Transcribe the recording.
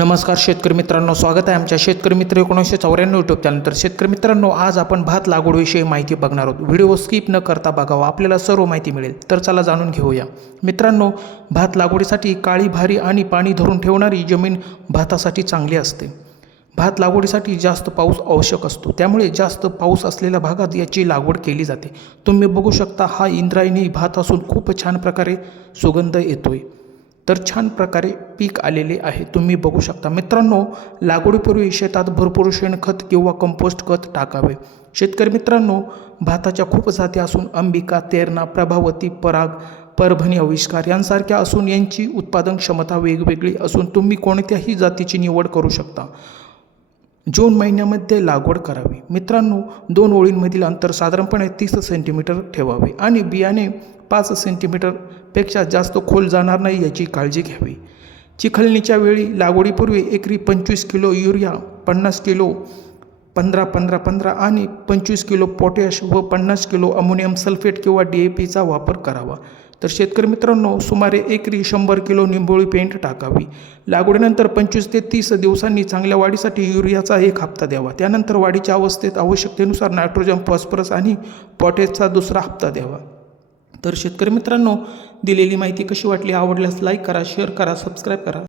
नमस्कार शेतकरी मित्रांनो स्वागत आहे आमच्या शेतकरी मित्र एकोणीसशे चौऱ्याण्णव यूट्यूब चॅनल शेतकरी मित्रांनो आज आपण भात लागवडविषयी माहिती बघणार आहोत. व्हिडिओ स्किप न करता बघावा आपल्याला सर्व माहिती मिळेल. तर चला जाणून घेऊया. मित्रांनो भात लागवडीसाठी काळी भारी आणि पाणी धरून ठेवणारी जमीन भातासाठी चांगली असते. भात लागवडीसाठी जास्त पाऊस आवश्यक असतो. त्यामुळे जास्त पाऊस असलेल्या भागात याची लागवड केली जाते. तुम्ही बघू शकता हा इंद्रायणी भात असून खूप छान प्रकारे सुगंध येतोय. तर छान प्रकारे पीक आलेले आहे. तुम्ही बघू शकता. मित्रांनो लागवडीपूर्वी शेतात भरपूर शेणखत किंवा कंपोस्ट खत टाकावे. शेतकरी मित्रांनो भाताच्या खूप जाती असून अंबिका तेरणा प्रभावती पराग परभणी आविष्कार यांसारख्या असून यांची उत्पादन क्षमता वेगवेगळी असून तुम्ही कोणत्याही जातीची निवड करू शकता. जून महिन्यामध्ये लागवड करावी. मित्रांनो दोन ओळींमधील अंतर साधारणपणे तीस सेंटीमीटर ठेवावे आणि बियाणे पाच सेंटीमीटरपेक्षा जास्त खोल जाणार नाही याची काळजी घ्यावी. चिखलणीच्या वेळी लागवडीपूर्वी एकरी पंचवीस किलो युरिया पन्नास किलो पंधरा पंधरा पंधरा आणि पंचवीस किलो पोटॅश व पन्नास किलो अमोनियम सल्फेट किंवा डी ए पीचा वापर करावा. तर शेतकरी मित्रांनो सुमारे एकरी शंभर किलो निंबोळी पेंट टाकावी. लागवडीनंतर पंचवीस ते तीस दिवसांनी चांगल्या वाढीसाठी युरियाचा एक हप्ता द्यावा. त्यानंतर वाढीच्या अवस्थेत आवश्यकतेनुसार नायट्रोजन फॉस्फरस आणि पॉटॅशचा दुसरा हप्ता द्यावा. तर शेतकरी मित्रांनो दिलेली माहिती कशी वाटली आवडल्यास लाईक करा शेअर करा सबस्क्राईब करा.